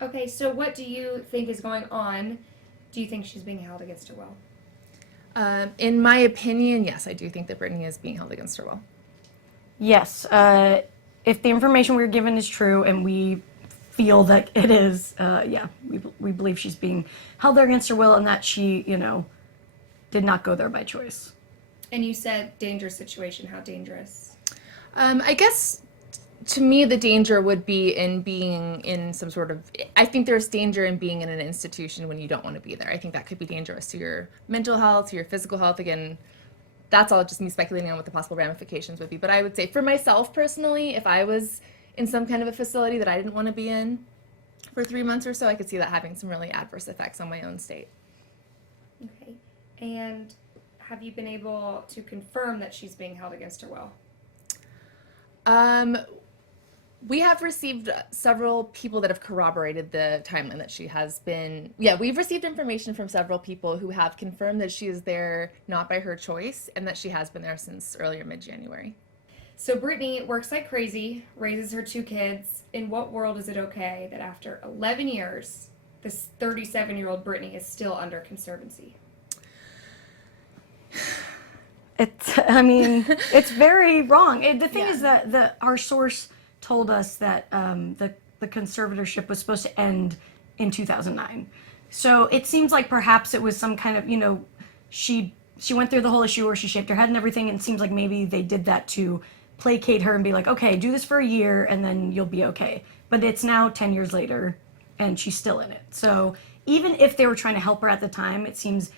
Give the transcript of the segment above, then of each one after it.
Okay, so what do you think is going on? Do you think she's being held against her will? In my opinion, yes, I do think that Britney is being held against her will. Yes, if the information we are given is true, and we feel that it is, yeah, we believe she's being held there against her will, and that she, did not go there by choice. And you said dangerous situation. How dangerous? I guess to me, the danger would be in being in some sort of. I think there's danger in being in an institution when you don't want to be there. I think that could be dangerous to your mental health, to your physical health. Again, that's all just me speculating on what the possible ramifications would be. But I would say for myself personally, if I was in some kind of a facility that I didn't want to be in for 3 months or so, I could see that having some really adverse effects on my own state. Okay. And have you been able to confirm that she's being held against her will? Um, we have received several people that have corroborated the timeline that she has been. Yeah, we've received information from several people who have confirmed that she is there not by her choice and that she has been there since earlier mid-January. So Brittany works like crazy, raises her 2 kids. In what world is it okay that after 11 years, this 37-year-old Brittany is still under conservancy? It's very wrong. The thing Yeah. is that our source told us that the conservatorship was supposed to end in 2009. So it seems like perhaps it was some kind of, she went through the whole issue where she shaved her head and everything, and it seems like maybe they did that to placate her and be like, okay, do this for a year and then you'll be okay. But it's now 10 years later and she's still in it. So even if they were trying to help her at the time, it seems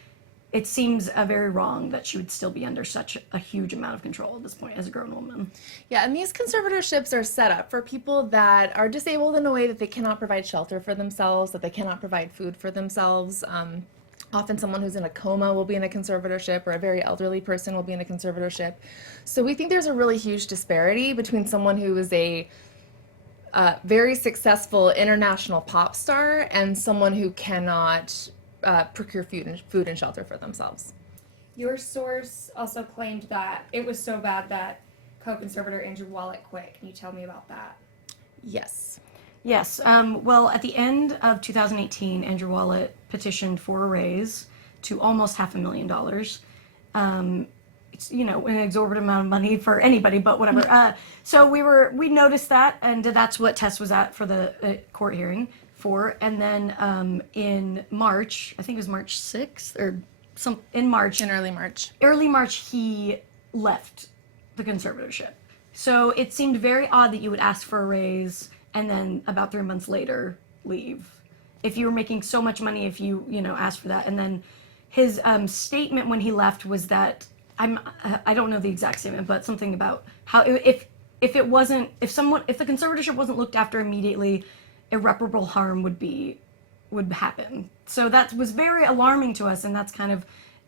very wrong that she would still be under such a huge amount of control at this point as a grown woman. Yeah, and these conservatorships are set up for people that are disabled in a way that they cannot provide shelter for themselves, that they cannot provide food for themselves. Often someone who's in a coma will be in a conservatorship, or a very elderly person will be in a conservatorship. So we think there's a really huge disparity between someone who is a very successful international pop star and someone who cannot procure food and shelter for themselves. Your source also claimed that it was so bad that co-conservator Andrew Wallet quit. Can you tell me about that? Yes. Yes. Well, at the end of 2018, Andrew Wallet petitioned for a raise to almost $500,000. It's an exorbitant amount of money for anybody, but whatever. So we noticed that, and that's what Tess was at for the court hearing for. And then in March, I think it was March 6th or in March, In early March, he left the conservatorship. So it seemed very odd that you would ask for a raise and then about 3 months later leave. If you were making so much money, if you asked for that, and then his statement when he left was that I don't know the exact statement, but something about how if the conservatorship wasn't looked after immediately, irreparable harm would happen. So that was very alarming to us, and that's kind of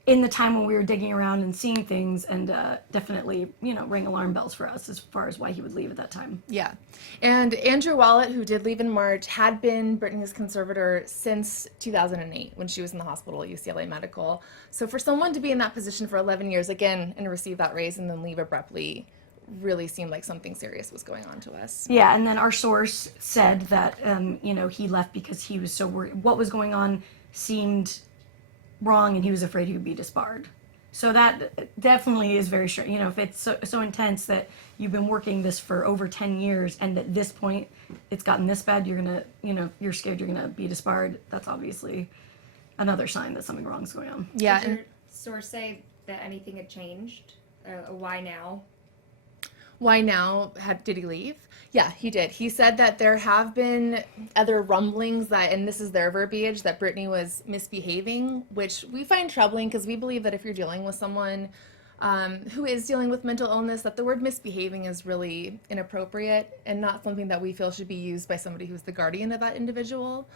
in the time when we were digging around and seeing things, and definitely rang alarm bells for us as far as why he would leave at that time. Yeah. And Andrew Wallet, who did leave in March, had been Britney's conservator since 2008 when she was in the hospital at UCLA Medical. So for someone to be in that position for 11 years again and receive that raise and then leave abruptly really seemed like something serious was going on to us. Yeah, and then our source said that he left because he was so worried. What was going on seemed wrong, and he was afraid he would be disbarred. So that definitely is very sure. If it's so intense that you've been working this for over 10 years, and at this point it's gotten this bad, you're scared you're gonna be disbarred. That's obviously another sign that something wrong is going on. Yeah. Did your source say that anything had changed? Why now? Why now? Did he leave? Yeah, he did. He said that there have been other rumblings that, and this is their verbiage, that Britney was misbehaving, which we find troubling because we believe that if you're dealing with someone who is dealing with mental illness, that the word misbehaving is really inappropriate and not something that we feel should be used by somebody who's the guardian of that individual.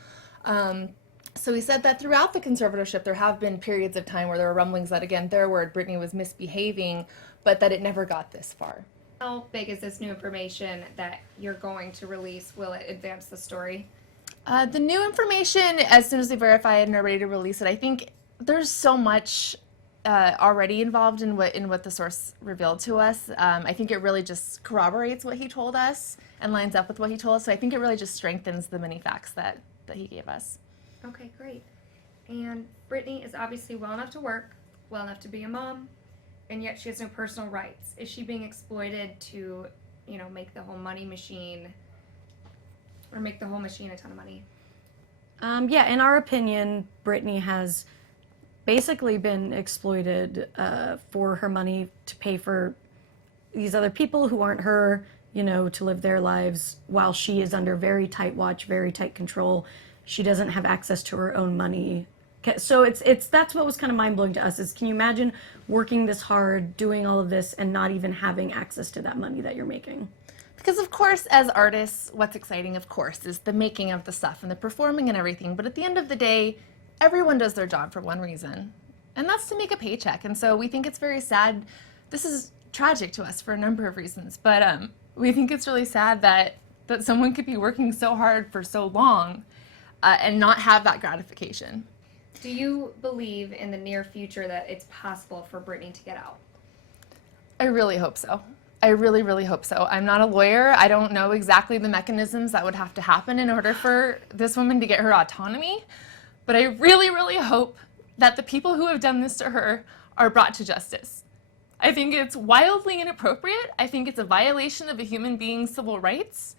So he said that throughout the conservatorship, there have been periods of time where there were rumblings that, again, their word, Britney was misbehaving, but that it never got this far. How big is this new information that you're going to release? Will it advance the story? The new information, as soon as they verify it and are ready to release it, I think there's so much already involved in what the source revealed to us. I think it really just corroborates what he told us and lines up with what he told us. So I think it really just strengthens the many facts that he gave us. Okay, great. And Britney is obviously well enough to work, well enough to be a mom, and yet she has no personal rights. Is she being exploited to, make the whole money machine, or make the whole machine a ton of money? Yeah, in our opinion, Britney has basically been exploited for her money to pay for these other people who aren't her, to live their lives while she is under very tight watch, very tight control. She doesn't have access to her own money. So it's that's what was kind of mind-blowing to us is, can you imagine working this hard, doing all of this, and not even having access to that money that you're making? Because of course, as artists, what's exciting, of course, is the making of the stuff and the performing and everything. But at the end of the day, everyone does their job for one reason, and that's to make a paycheck. And so we think it's very sad. This is tragic to us for a number of reasons, but we think it's really sad that someone could be working so hard for so long and not have that gratification. Do you believe in the near future that it's possible for Britney to get out? I really hope so. I really, really hope so. I'm not a lawyer. I don't know exactly the mechanisms that would have to happen in order for this woman to get her autonomy. But I really, really hope that the people who have done this to her are brought to justice. I think it's wildly inappropriate. I think it's a violation of a human being's civil rights.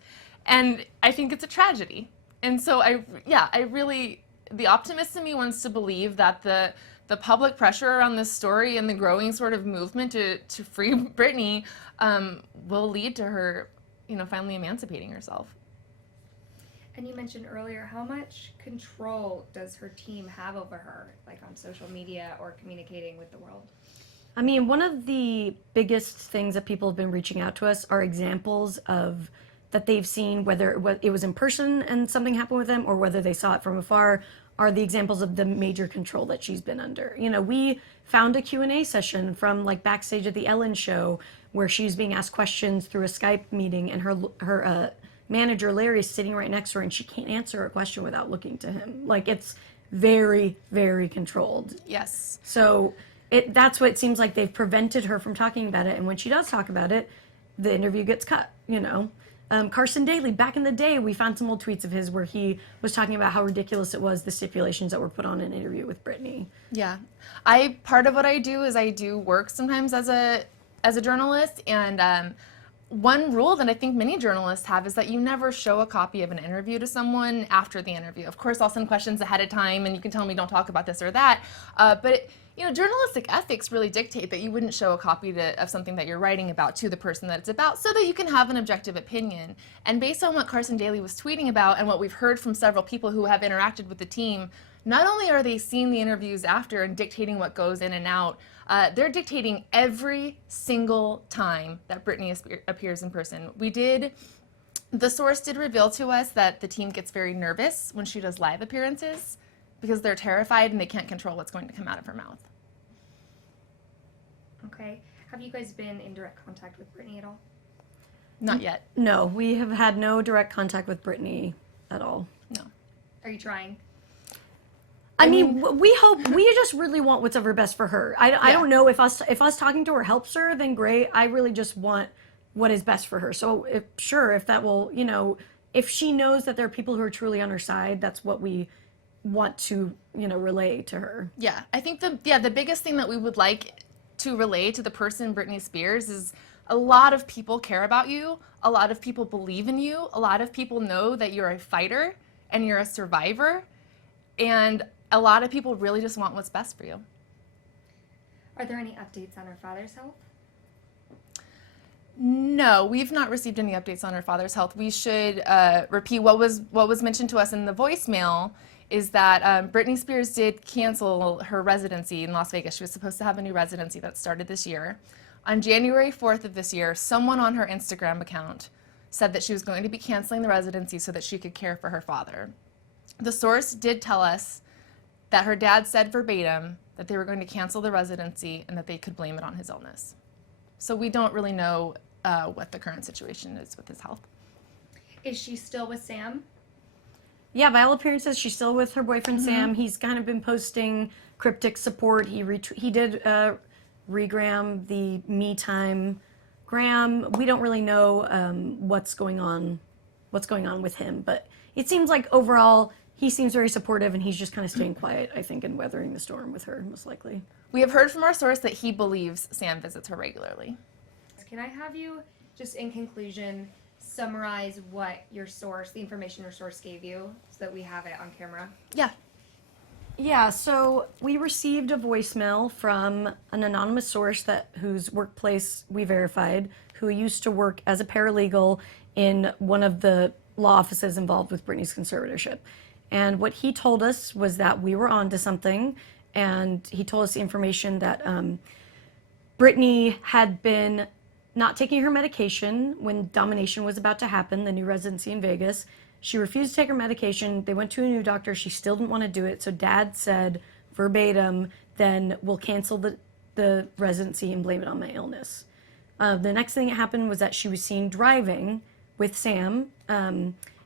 And I think it's a tragedy. And so the optimist in me wants to believe that the public pressure around this story and the growing sort of movement to free Britney will lead to her, finally emancipating herself. And you mentioned earlier, how much control does her team have over her, like on social media or communicating with the world? I mean, one of the biggest things that people have been reaching out to us are examples of that they've seen, whether it was in person and something happened with them or whether they saw it from afar, are the examples of the major control that she's been under. We found a Q&A session from like backstage at the Ellen show where she's being asked questions through a Skype meeting, and her manager Larry is sitting right next to her, and she can't answer a question without looking to him. Like, it's very, very controlled. Yes. So that's what it seems like. They've prevented her from talking about it, and when she does talk about it, the interview gets cut. Carson Daly, back in the day, we found some old tweets of his where he was talking about how ridiculous it was, the stipulations that were put on an interview with Britney. Yeah. Part of what I do is I do work sometimes as a journalist, and one rule that I think many journalists have is that you never show a copy of an interview to someone after the interview. Of course, I'll send questions ahead of time, and you can tell me don't talk about this or that, but journalistic ethics really dictate that you wouldn't show a copy of something that you're writing about to the person that it's about so that you can have an objective opinion. And based on what Carson Daly was tweeting about and what we've heard from several people who have interacted with the team, not only are they seeing the interviews after and dictating what goes in and out, they're dictating every single time that Britney appears in person. The source did reveal to us that the team gets very nervous when she does live appearances because they're terrified and they can't control what's going to come out of her mouth. Okay. Have you guys been in direct contact with Britney at all? Not yet. No, we have had no direct contact with Britney at all. No. Are you trying? I mean, we hope, we just really want what's ever best for her. I don't know if us talking to her helps her, then great. I really just want what is best for her. So if that will, if she knows that there are people who are truly on her side, that's what we want to, relay to her. Yeah, I think the biggest thing that we would like to relay to the person Britney Spears is a lot of people care about you, a lot of people believe in you, a lot of people know that you're a fighter and you're a survivor, and a lot of people really just want what's best for you. Are there any updates on her father's health? No, we've not received any updates on her father's health. We should repeat what was mentioned to us in the voicemail is that Britney Spears did cancel her residency in Las Vegas. She was supposed to have a new residency that started this year. On January 4th of this year, someone on her Instagram account said that she was going to be canceling the residency so that she could care for her father. The source did tell us that her dad said verbatim that they were going to cancel the residency and that they could blame it on his illness. So we don't really know what the current situation is with his health. Is she still with Sam? Yeah, by all appearances, she's still with her boyfriend Sam. He's kind of been posting cryptic support. He did regram the Me Time gram. We don't really know what's going on with him, but it seems like overall he seems very supportive, and he's just kind of staying quiet, I think, and weathering the storm with her, most likely. We have heard from our source that he believes Sam visits her regularly. Can I have you, just in conclusion, summarize what your source, the information your source gave you, so that we have it on camera? Yeah. Yeah, so we received a voicemail from an anonymous source whose workplace we verified, who used to work as a paralegal in one of the law offices involved with Britney's conservatorship. And what he told us was that we were onto something, and he told us the information that Britney had been not taking her medication when domination was about to happen, the new residency in Vegas. She refused to take her medication. They went to a new doctor. She still didn't want to do it. So Dad said, verbatim, then we'll cancel the residency and blame it on my illness. The next thing that happened was that she was seen driving with Sam,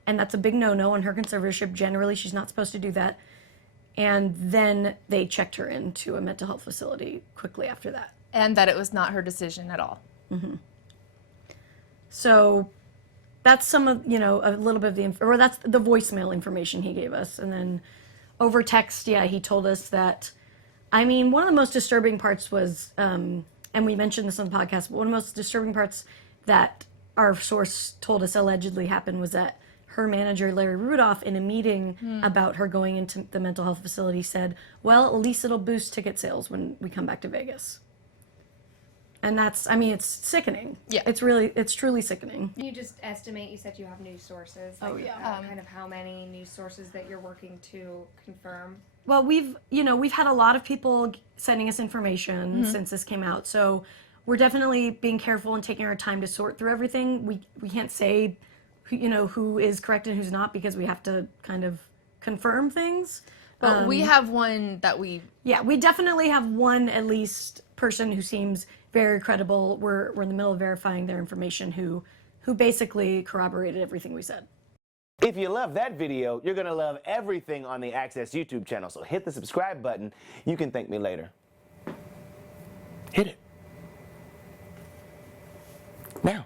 and that's a big no-no on her conservatorship. Generally, she's not supposed to do that. And then they checked her into a mental health facility quickly after that. And that it was not her decision at all. Mm-hmm. So that's some of, a little bit of or that's the voicemail information he gave us. And then over text, he told us that, one of the most disturbing parts was, and we mentioned this on the podcast, but one of the most disturbing parts that our source told us allegedly happened was that her manager, Larry Rudolph, in a meeting about her going into the mental health facility said, well, at least it'll boost ticket sales when we come back to Vegas. And that's, it's sickening. Yeah. It's truly sickening. Can you just estimate, you said you have news sources. Oh, yeah. Kind of how many news sources that you're working to confirm? Well, we've had a lot of people sending us information since this came out. So we're definitely being careful and taking our time to sort through everything. We can't say, who is correct and who's not, because we have to kind of confirm things. But we have one that we... Yeah, we definitely have one, at least, person who seems very credible. We're in the middle of verifying their information, who basically corroborated everything we said. If you love that video, you're gonna love everything on the Access YouTube channel, so hit the subscribe button. You can thank me later. Hit it. Now.